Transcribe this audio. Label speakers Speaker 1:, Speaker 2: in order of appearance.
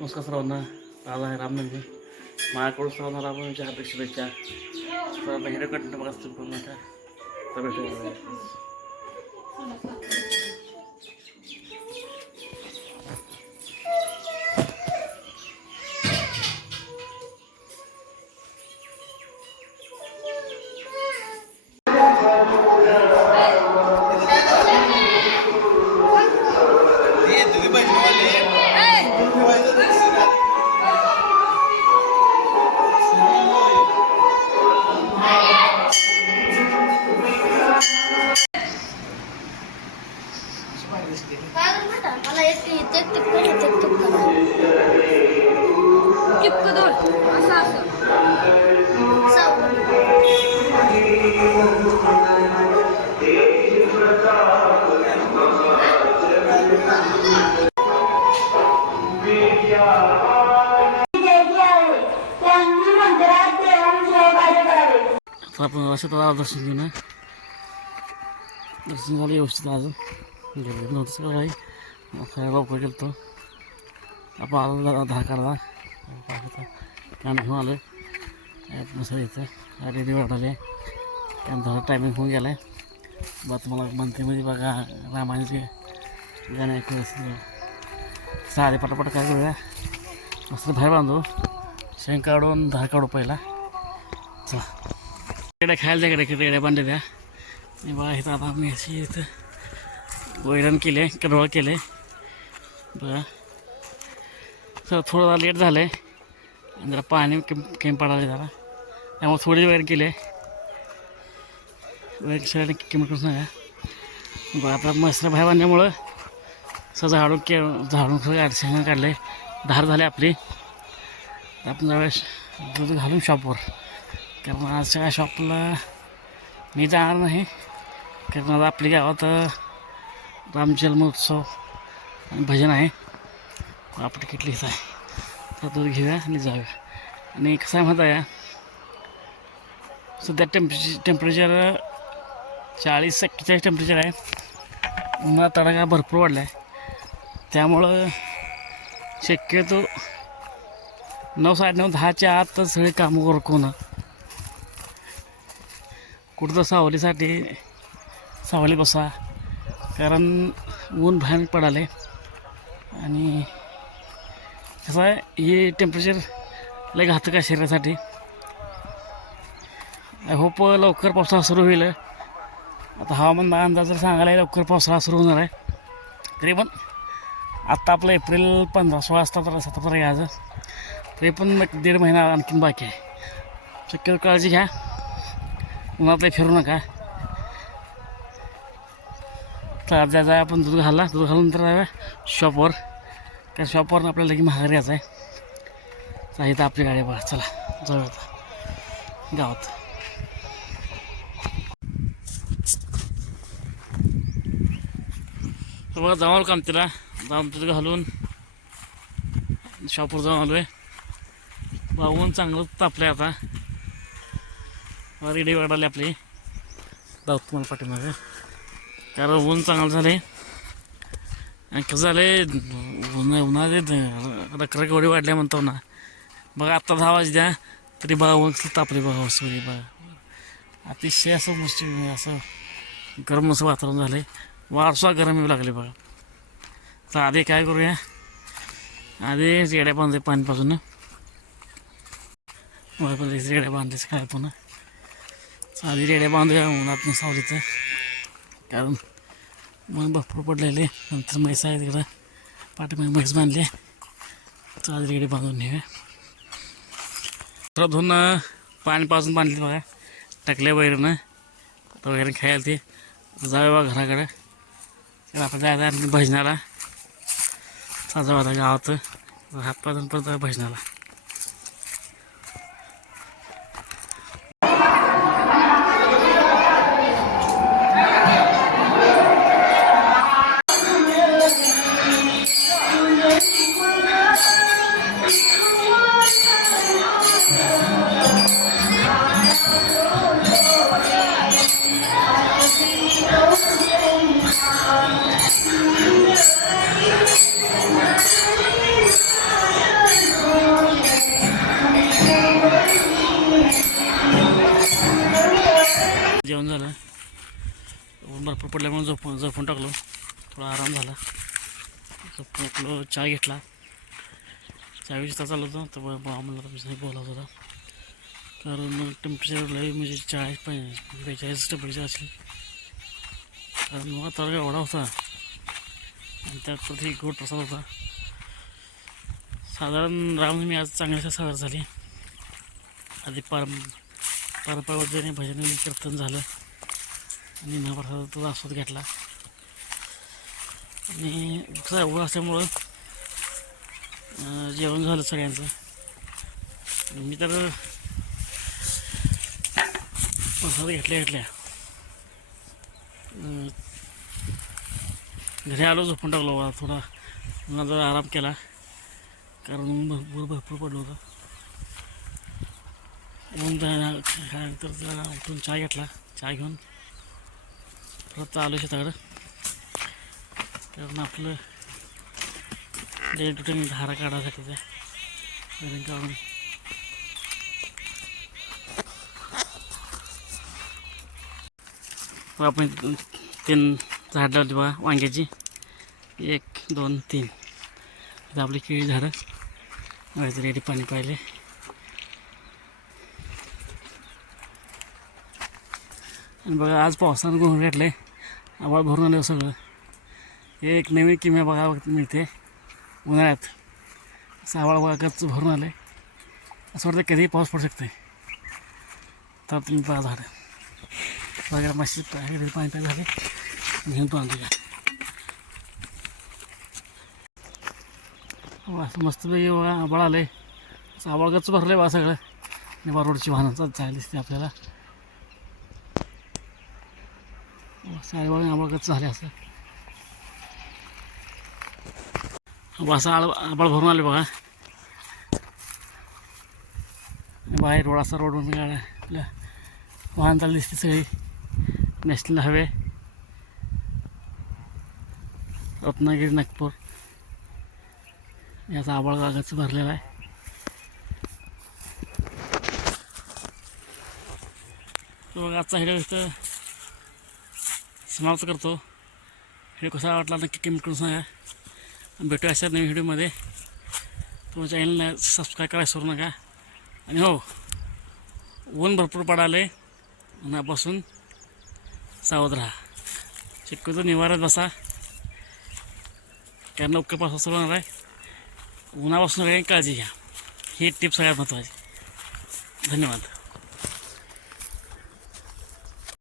Speaker 1: नमस्कार सर्वांना. आज आहे रामनवमी माझ्याकडून सर्वांना रामनवमीच्या हार्दिक शुभेच्छा. सर्वांना हिरो बघा तुम्ही पण मोठ्या तर
Speaker 2: भेटू
Speaker 3: टिपक दोन असं असं
Speaker 2: सावधान.
Speaker 1: तर आपण असं तर दर्शन घेऊन आहे. दर्शन झालं व्यवस्थित आज गेलं नव्हतं सगळं काही खऱ्या लवकर गेलो आलो घेऊन आलो इथं रेडी वाढवले. कॅम्प टायमिंग होऊन गेला आहे बा तुम्हाला मंथलीमध्ये म्हणजे बघा रामायणचे गाणे ऐकू सारे पटापट काय करूया. मस्त बाहेर बांधू. शेंग काढून दहा काढू पहिला. चला. इकडे खायला जाकडे इकडे बांधले द्या मी बघा इथं आता आम्ही अशी इथं वैरण केले कडवा केले बघा. सर थोडं लेट झालं आहे जरा पाणी केम केम पडाले जरा. त्यामुळे थोडी वेळ केले वैरण सगळ्यांनी किंमत करून सांगा? बघा आता मस्त बाहेर बांधल्यामुळं असं झाडून के झाडून सगळं काढले धार झाले आपली. आपण ज्यावेळेस दूध घालून शॉपवर कारण आज सगळ्या शॉपला मी जाणार नाही. कारण आज आपल्या गावात रामजन्म उत्सव आणि भजन आहे. आपण किटलीच आहे. तर दूध घेऊया आणि जाऊया. आणि कसं आहे माहीत आहे सध्या टेम्परेचर टेम्परेचर चाळीस एक्केचाळीस टेम्परेचर आहे. उन्हा तडाखा भरपूर वाढला आहे त्यामुळं शक्यतो नऊ साडेनऊ दहाच्या आत तर सगळे कामं उरकून कुठं तर सावलीसाठी सावली बसा. कारण ऊन भयानक पडाले आणि कसं आहे हे टेम्परेचर लय घातक आहे शरीरासाठी. आय होप लवकर पावसाळा सुरू होईल. आता हवामान अंदाज जर सांगायला लवकर पावसाळा सुरू होणार आहे. तरी पण आत्ता आपलं एप्रिल पंधरा सोळा सतरा सतरा आहे आज. तरी पण एक दीड महिना आणखीन बाकी आहे. शक्यतो काळजी घ्या. उन्हातलं फिरू नका. तर आज जायचं आपण दूध घालला दूध घालून तर शॉपवर त्या शॉपवर आपल्याला लगेच महागारी यायचं आहे. तर इथं आपली गाडी बघा चला जवळ आता. गावात. तर बघा जाऊ काम तिला जाऊन घालून. शॉपवर जाऊन आलो आहे ऊन चांगलं तापलं आहे आता रेडी वाढाली आपली जाऊ तुम्हाला पाठीमागे. कारण ऊन चांगलं झालं आहे कसं झालं आहे उन्हा उन्हाळे रखरख एवढी वाढल्या म्हणतो ना. बघा आत्ता दहा वाज द्या तरी बघा ऊन तापले बघा सूर्य बघा. अतिशय असं मस्त असं गरम असं वातावरण झालं आहे वारसा गरम येऊ लागले बघा. तर आधी काय करूया? आधी रेड्या बांधते पाणी पाजून रेड्या बांधायचं काय पुन्हा. आधी रेड्या बांधूया उन्हात सावलीचं कारण मग भरपूर पडलेले. नंतर म्हैस आहे तिकडं पाठीमागे म्हैस बांधले तर इकडे रेडी बांधून नेऊया. थोडं धुवून पाणी पाजून बांधले बघा. टाकले वैरनं आता वगैरे खायला ते. जाऊया बा घराकडे. तर आपण जायचं आणखी भजनाला. साजा होता गावात. हातपासून परत भजनाला. भरपूर पडल्यामुळे झोपून झोपून टाकलो. थोडा आराम झाला. झोपून टाकलो चहा घेतला. चहा विचार चालू होता. तर आम्हाला बा बोलावत होता. कारण टेम्परेचर लई म्हणजे चाळीस पाहिजे बेचाळीस टेम्परेचर असेल. कारण मग तर एवढा होता. आणि त्यात प्रति गोड प्रसाद होता. साधारण रामनवमी आज चांगल्याशा साजरा झाली. आधी पार पारंपरिक पद्धतीने भजन कीर्तन झालं. आणि महाप्रसादाचा आस्वाद घेतला. आणि दुसरा एवढं असल्यामुळं जेवण झालं सगळ्यांचं. मी तर प्रसाद घेतल्या घेतल्या. घरी आलो झोपून टाकलो थोडा जरा आराम केला. कारण भरपूर भरपूर पडलं होतं. मग त्यानंतर जरा उठून चहा घेतला. चहा घेऊन परत आलो शेताकडं. कारण आपलं डेली रुटीन धारा काढायसाठी त्या घरी काढून आपण तीन झाड लावली बघा वांग्याची. एक दोन तीन. आपली केळी झाडं. व्हायचं रेडी पाणी पाहिले. बघा आज पावसानं गोहून भेटले आवाळ भरून आलं सगळं. हे एक नवीन किम्या बघा मिळते. उन्हाळ्यात. असं आवाळ बघा गच्च भरून आहे असं वाटतं कधीही पाऊस पडू शकते तर तुम्ही बघा झाडं. वगैरे मशी पाणी पाणी झाले घेऊन तो आणतो का वा, हो, असं मस्तपैकी बघा आबाळ आहे असं आबाळ गच्च भरलं बघा सगळं. आणि बा रोडची वाहनं चाल असते आपल्याला. साडेबाळ आबाळ गच्च झाले असं. व असं आळ आबाळ भरून आले बघा. बाहेर रोड असा रोडवरून गाड्या आपल्या वाहन चालली दिसते सगळी. National highway Ratnagiri Nagpur. याचा आबाळ कागदचं भरलेला आहे. बघा आजचा व्हिडिओ इथं समाप्त करतो. व्हिडिओ कसा वाटला नक्की कमेंट करून सांगा. भेटू अशा नवीन व्हिडिओमध्ये तुमच्या चॅनलला सबस्क्राईब करायला सोडू नका. आणि हो ऊन भरपूर पडाले उन्हापासून सावध राहा. शक्यतो निवारात बसा. कारण लवकर पावसा सुरू होणार आहे. उन्हापासून काही काळजी घ्या. ही टिप सगळ्यात महत्त्वाची. धन्यवाद.